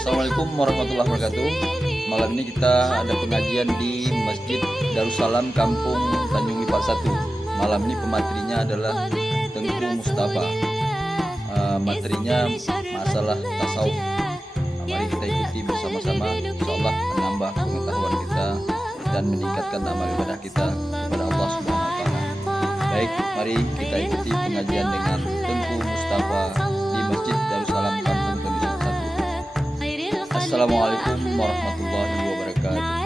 Assalamualaikum warahmatullahi wabarakatuh. Malam ini kita ada pengajian di Masjid Darussalam Kampung Tanjung Lipat 1. Malam ini pematerinya adalah Tengku Mustafa. Materinya masalah tasawuf. Mari kita ikuti bersama-sama, insyaallah menambah pengetahuan kita dan meningkatkan amal ibadah kita kepada Allah Subhanahu wa taala. Baik, mari kita ikuti pengajian dengan Tengku Mustafa di Masjid Darussalam Kampung Tanjung Lipat 1. Assalamualaikum warahmatullahi wabarakatuh.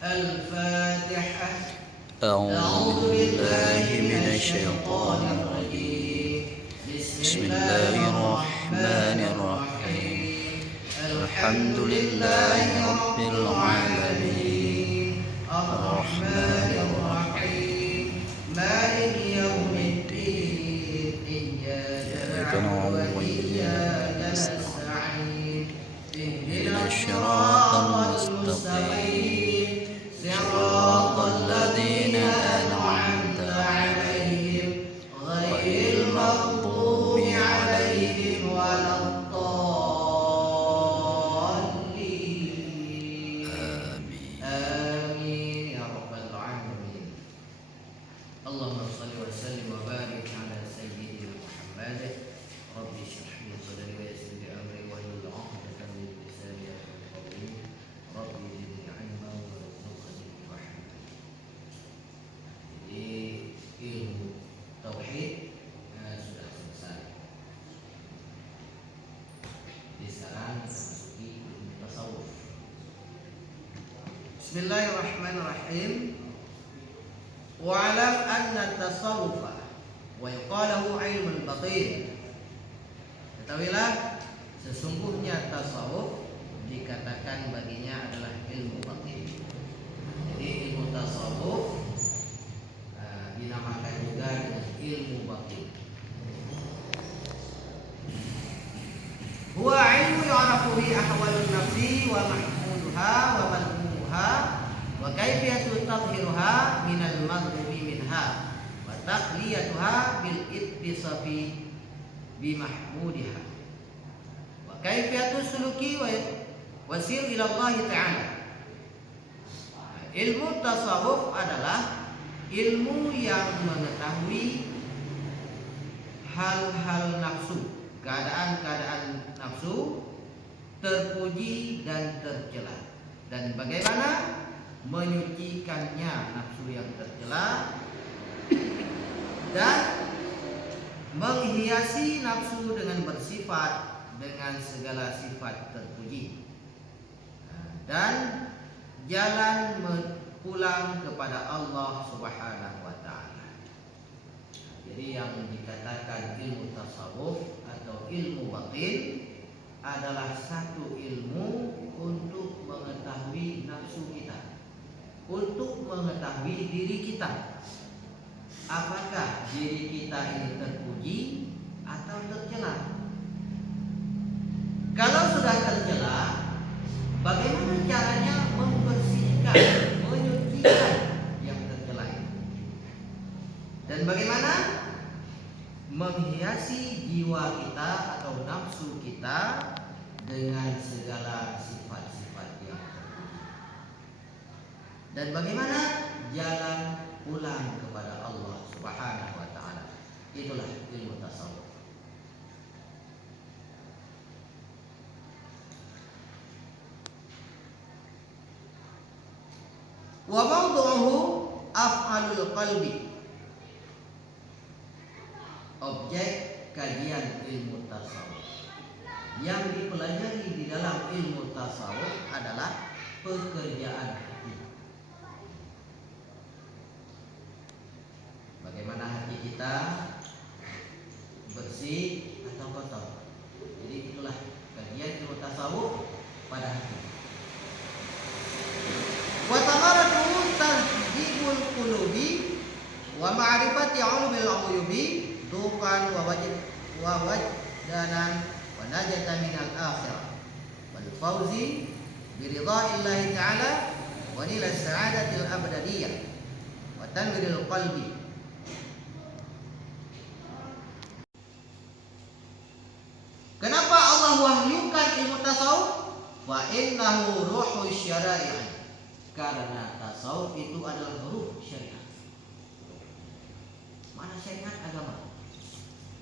الفاتحة. أعوذ بالله من الشيطان الرجيم. بسم الله الرحمن الرحيم. الحمد لله رب العالمين الرحمن الرحيم مالك يوم الدين إياك نعبد وإياك نستعين اهدنا الصراط المستقيم صراط الذين أنعمت عليهم غير المغضوب عليهم ولا الضالين. آمين يا رب العالمين. اللهم صل وسلم وبارك على سيدنا محمد. رب اشرح لي صدري ويسر لي أمري واحلل عقدة من لساني يفقهوا قولي. رب زدني علما وارزقني فهما. Jadi ilmu tauhid sudah selesai. Jadi sekarang kita masuki ilmu tasawuf. Bismillahirrahmanirrahim. Wa'alam anna tasawufa wa yuqalahu ilmul batin. Ketahuilah sesungguhnya tasawuf dikatakan baginya adalah ilmu batin. Jadi ilmu tasawuf dinamakan juga dengan ilmu batin. Huwa ilmu yu'rafu bi ahwalun nafsi wa mahmuduha wa madhmuha wa kaifiyatu tadhhiruha minal maghribi minha wa taqliyatuha bil ittisafi bi mahmudiha wa kaifiyatu suluki wa wasil ila Allah Ta'ala. Ilmu tasawuf adalah ilmu yang mengetahui hal-hal nafsu, keadaan-keadaan nafsu, terpuji dan tercela, dan bagaimana menyucikannya nafsu yang tercela dan menghiasi nafsu dengan bersifat dengan segala sifat terpuji, dan jalan pulang kepada Allah Subhanahu wa taala. Jadi yang dikatakan ilmu tasawuf atau ilmu batin adalah satu ilmu untuk mengetahui nafsu kita, untuk mengetahui diri kita. Apakah diri kita ini terpuji atau tercela? Kalau sudah tercela, bagaimana caranya membersihkan, menyucikan yang tercela itu? Dan bagaimana menghiasi jiwa kita atau nafsu kita dengan segala sifat-sifat yang terpuji? Dan bagaimana jalan pulang kepada Allah Subhanahu wa taala? Itulah ilmu tasawuf. Wa mawdu'uhu af'alul qalbi. Objek kajian ilmu tasawuf yang dipelajari di dalam ilmu tasawuf adalah pekerjaan hati. Bagaimana hati kita bersih atau kotor. Jadi itulah kajian ilmu tasawuf pada hati. Wa tamaratu tahdibul qulubi wa ma'rifati ulumil uyubi dukan wa wajdanan wa najatan minal akhirah wal fawzi biridha'illahi ta'ala wa nila sa'adatil abadiyah wa tanwiril qalbi. Kenapa Allah wahyukan ilmu tasawuf? Wa innahu ruhu syara'i. Karena tasawuf itu adalah ruh syariat. Mana syariat agama?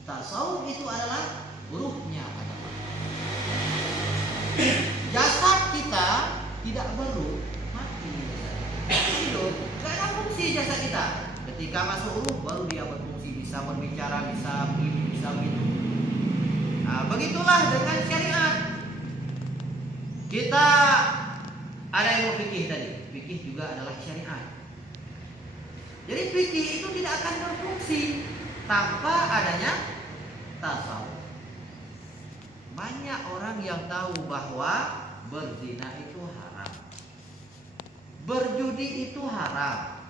Tasawuf itu adalah ruhnya agama. Jasad kita tidak beruh, mati. Hidup, tidak ada fungsi jasad kita. Ketika masuk ruh baru dia berfungsi, bisa berbicara, bisa begini, bisa begitu. Nah, begitulah dengan syariat. Kita ada ilmu fikih tadi. Fikih juga adalah syariat. Jadi fikih itu tidak akan berfungsi tanpa adanya tasawuf. Banyak orang yang tahu bahwa berzina itu haram, berjudi itu haram,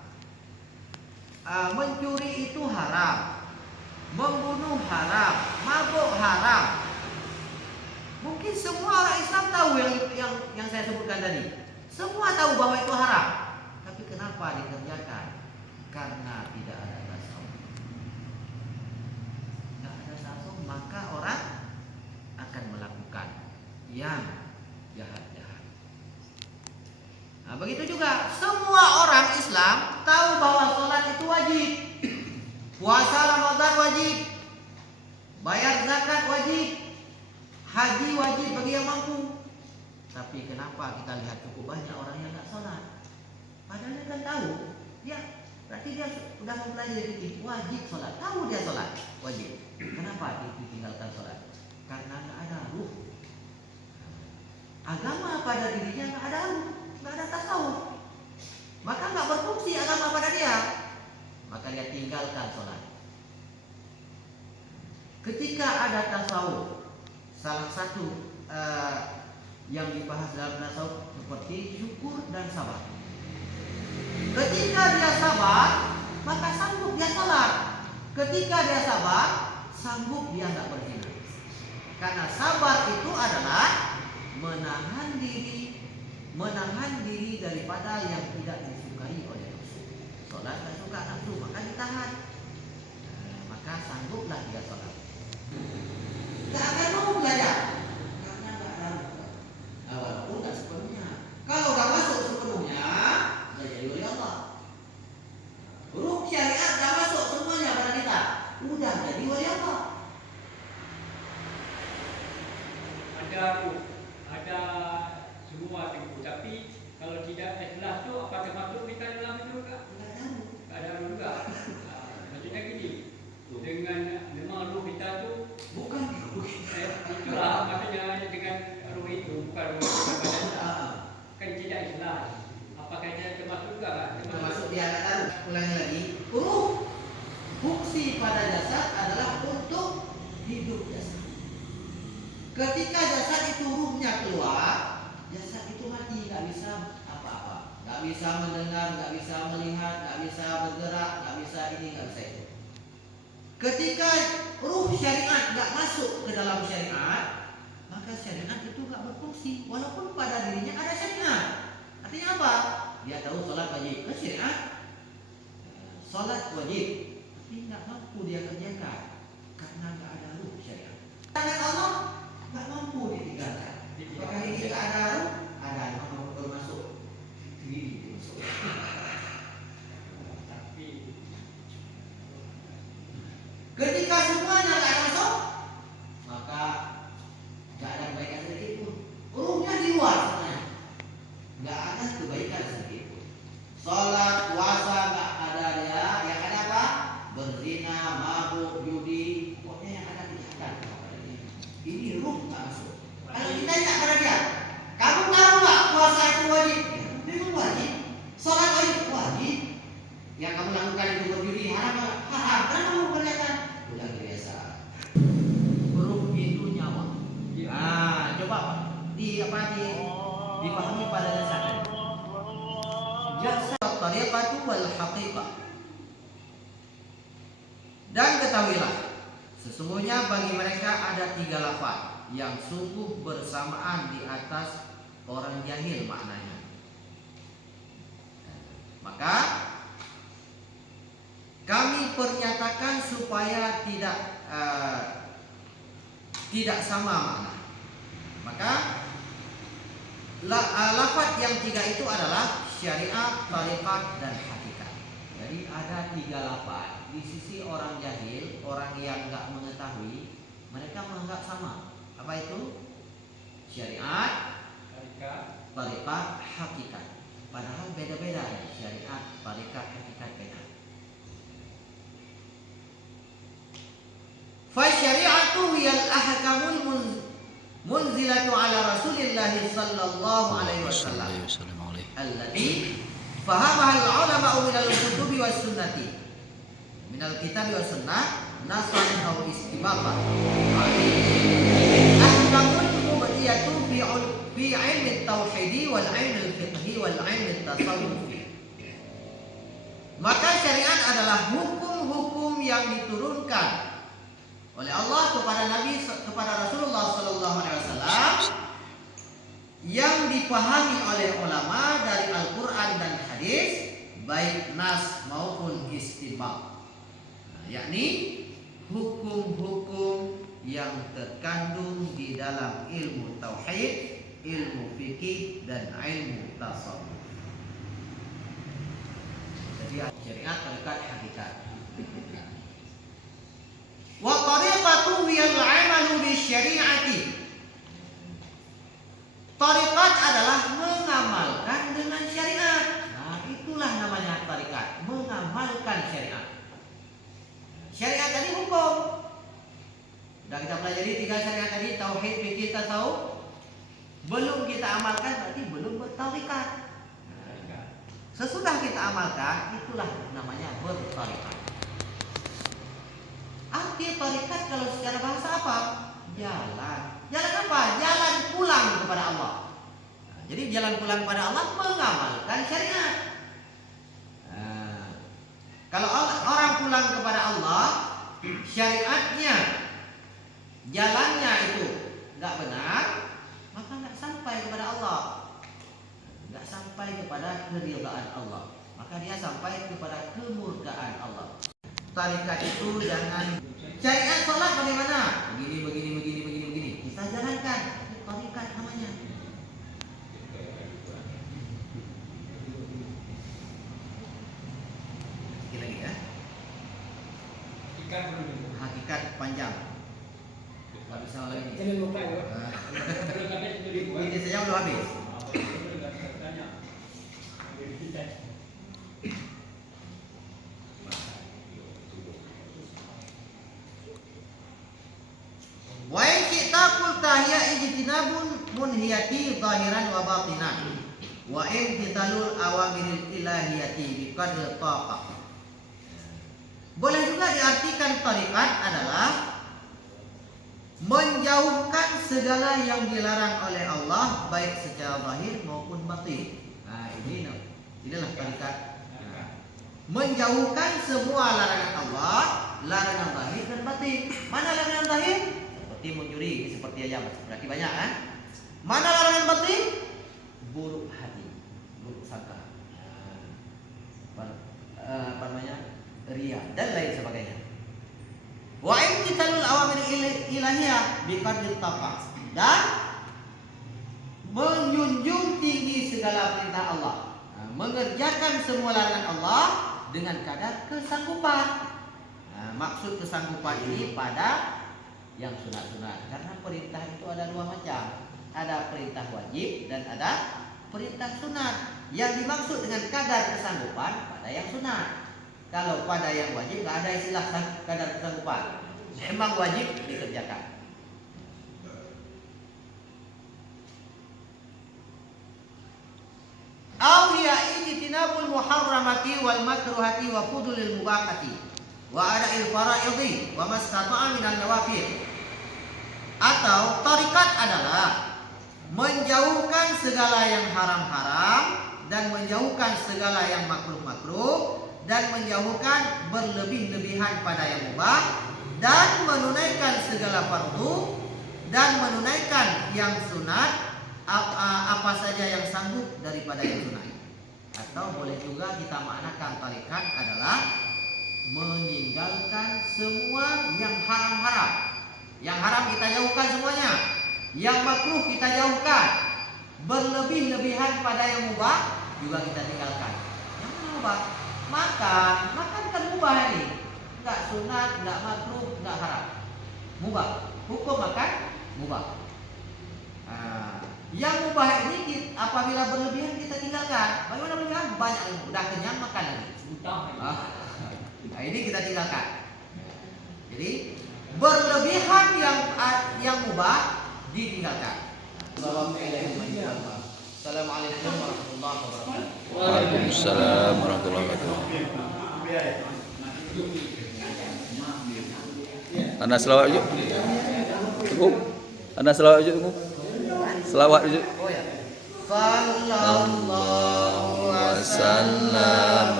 mencuri itu haram, membunuh haram, mabuk haram. Mungkin semua orang Islam tahu yang saya sebutkan tadi. Semua tahu bahwa itu haram. Tapi kenapa dikerjakan? Karena tidak ada tasawuf. Tidak ada tasawuf, maka orang akan melakukan yang jahat-jahat. Nah, begitu juga semua orang Islam tahu bahwa sholat itu wajib, puasa Ramadan wajib, bayar zakat wajib, haji wajib bagi yang mampu. Tapi kenapa kita lihat cukup banyak orang yang nggak sholat? Padahal dia kan tahu, ya berarti dia sudah mempelajari fikih, wajib sholat, tahu dia sholat wajib. Kenapa dia tinggalkan sholat? Karena nggak ada ruh. Agama pada dirinya nggak ada ruh, nggak ada tasawuf, maka nggak berfungsi agama pada dia. Maka dia tinggalkan sholat. Ketika ada tasawuf, salah satu yang dibahas dalam tasawuf seperti syukur dan sabar. Ketika dia sabar, maka sanggup dia sholat. Ketika dia sabar, sanggup dia nggak berzina. Karena sabar itu adalah menahan diri daripada yang tidak disukai oleh nafsu. Sholat tak suka nafsu, maka ditahan. Maka sangguplah dia sholat. Tak akan mau belajar. Walaupun tak sepenuhnya. Kalau dah masuk sepenuhnya, dah jadi wali Allah. Ruh syariat dah masuk semuanya pada kita, udah jadi wali Allah. Ada ruh, ada semua itu. Tapi kalau tidak ikhlas tu, apa termasuk kita dalam itu juga? Tidak tahu. Tak ada ruh juga. Maksudnya gini, dengan memang ruh kita tu Bukan ruh kita. itulah maksudnya dengan ruh itu bukan ruh kita kan tidak ikhlas. Apakah dia termasuk juga kan? Termasuk dia tidak tahu. Ulangi lagi. Ruh fungsi pada jasad adalah untuk hidup jasad. Ketika jasad itu ruhnya keluar, jasad itu mati, nggak bisa apa-apa, nggak bisa mendengar, nggak bisa melihat, nggak bisa bergerak, nggak bisa ini, nggak bisa itu. Ketika ruh syariat nggak masuk ke dalam syariat, maka syariat itu nggak berfungsi, walaupun pada dirinya ada syariat. Artinya apa? Dia tahu sholat wajib, ke syariat, sholat wajib, tapi nggak mampu dia kerjakan karena nggak ada ruh syariat. Tangan Allah nggak mampu ditinggalkan. Apakah ini nggak ada ruh? Ada, memang baru masuk. Ini masuk. Tapi Ketika semuanya nggak masuk, maka nggak ada kebaikan sedikit pun. Ruhnya di luar sebenarnya, nggak ada kebaikan sedikit pun. Sholat, puasa nggak ada dia, yang ada apa? Berzina, mabuk, judi, pokoknya yang ada Ini ruh tak masuk. Kalau ditanya pada dia, kamu tahu nggak puasa itu wajib? Ya, memang wajib. Sholat wajib. Yang kamu lakukan itu berdiri haram. Haram. Karena kamu kerjakan. Udah kebiasaan. Ruh itu nyawa. Nah, coba dipahami pada dasarnya. Jasad tariqatu wal haqiqah. Dan ketahuilah, sesungguhnya bagi mereka ada 3 lafaz yang sungguh bersamaan di atas orang jahil maknanya. Maka kami pernyatakan supaya tidak sama makna. Maka lafaz yang 3 itu adalah syariat, tariqat, dan hakikat. Jadi ada 3 lafaz. Di sisi orang jahil, orang yang nggak mengetahui, mereka menganggap sama. Apa itu? Syariat, tariqat, hakikat. Padahal beda-beda ya. Syariat, tariqat, hakikat beda. Fa syari'atu hiyal ahkamul munzilatu ala Rasulillah sallallahu alaihi wasallam. Allati fahamaha al-ulama min al-kutubi was sunnati. Minal kitab wa sunnah nasan aw istibaqah. Ahkamul mubadiyatu fi ilmi tauhid wal ilmi al-fiqh wal ilmi at-tasawuf. Maka syariat adalah hukum-hukum yang diturunkan oleh Allah kepada Rasulullah sallallahu alaihi wasallam yang dipahami oleh ulama dari Al-Qur'an dan hadis, baik nas maupun istibaq. Yakni hukum-hukum yang terkandung di dalam ilmu tauhid, ilmu fikih, dan ilmu tasawuf. Jadi syariat, tariqat, hakikat. Wa tariqatu hiyal 'amalu bi syari'ati. Tariqat adalah mengamalkan dengan syariat. Nah, itulah namanya tariqat, mengamalkan syariat. Syariat tadi hukum. Sudah kita pelajari 3 syariat tadi, tauhid, fikih, tasawuf. Belum kita amalkan berarti belum bertarikat. Sesudah kita amalkan, itulah namanya bertarikat. Arti tarikat kalau secara bahasa apa? Jalan. Jalan apa? Jalan pulang kepada Allah. Jadi jalan pulang kepada Allah mengamalkan syariat. Kalau orang pulang kepada Allah, syariatnya, jalannya itu nggak benar, maka nggak sampai kepada Allah, nggak sampai kepada keridhaan Allah, maka dia sampai kepada kemurkaan Allah. Tarikat itu jangan syariat sholat bagaimana? Begini. Kita jalankan, tarikat namanya. Lagi ya. Hakikat panjang. Gak bisa lagi. Ini saja belum habis. Wa in kita qul tahya ijtinabun munhiyati zahiran wa batinan. Wa in kitalul awamiril ilahiyati biqadri taqah. Boleh juga diartikan tarikat adalah menjauhkan segala yang dilarang oleh Allah, baik secara zahir maupun batin. Nah, inilah tarikat. Menjauhkan semua larangan Allah, larangan zahir dan batin. Mana larangan zahir? Seperti mencuri, seperti ayam, berarti banyak kan? Mana larangan batin? Buruk hati, buruk sangka. Apa namanya? Ria dan lain sebagainya. Wa imtithalul awamir ilahiyah biqadri taqah, dan menjunjung tinggi segala perintah Allah, mengerjakan semua larangan Allah dengan kadar kesanggupan. Maksud kesanggupan ini pada yang sunat-sunat, karena perintah itu ada 2 macam, ada perintah wajib dan ada perintah sunat. Yang dimaksud dengan kadar kesanggupan pada yang sunat. Kalau pada yang wajib nggak ada istilah kadar kesanggupan, memang wajib dikerjakan. muharramati wal makruhati wa fudulil mubahati wa ada'il fara'idhi wa mastata'a minal nawafil. Atau tarikat adalah menjauhkan segala yang haram-haram dan menjauhkan segala yang makruh-makruh dan menjauhkan berlebih-lebihan pada yang mubah dan menunaikan segala fardu dan menunaikan yang sunat apa saja yang sanggup daripada yang sunat. Atau boleh juga kita maknakan tarikat adalah meninggalkan semua yang haram-haram. Yang haram kita jauhkan semuanya, yang makruh kita jauhkan, berlebih-lebihan pada yang mubah juga kita tinggalkan. Yang mana mubah? Makan kan mubah ini, enggak sunat, enggak makruh, enggak haram, mubah. Hukum makan mubah. Yang mubah ini apabila berlebihan kita tinggalkan. Bagaimana berlebihan? Banyak ilmu, udah kenyang makan lagi. Nah, ini kita tinggalkan. Jadi berlebihan yang mubah ditinggalkan. Assalamualaikum warahmatullahi wabarakatuh. Waalaikumsalam warahmatullahi wabarakatuh. Anda selawat yuk. Tunggu. Anda selawat yuk, tunggu. Selawat yuk. Oh ya. Sallallahu Wasallam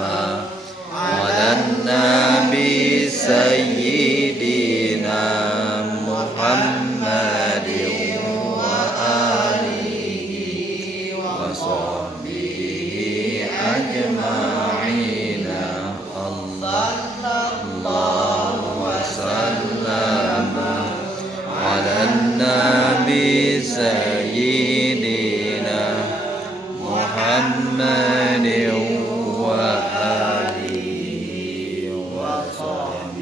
ala nabi sayyidina Muhammadin wa alihi wa sahbihi ajma'ina. Sallallahu wasallam ala nabi sayyidina Muhammadin wa alihi wa sahbihi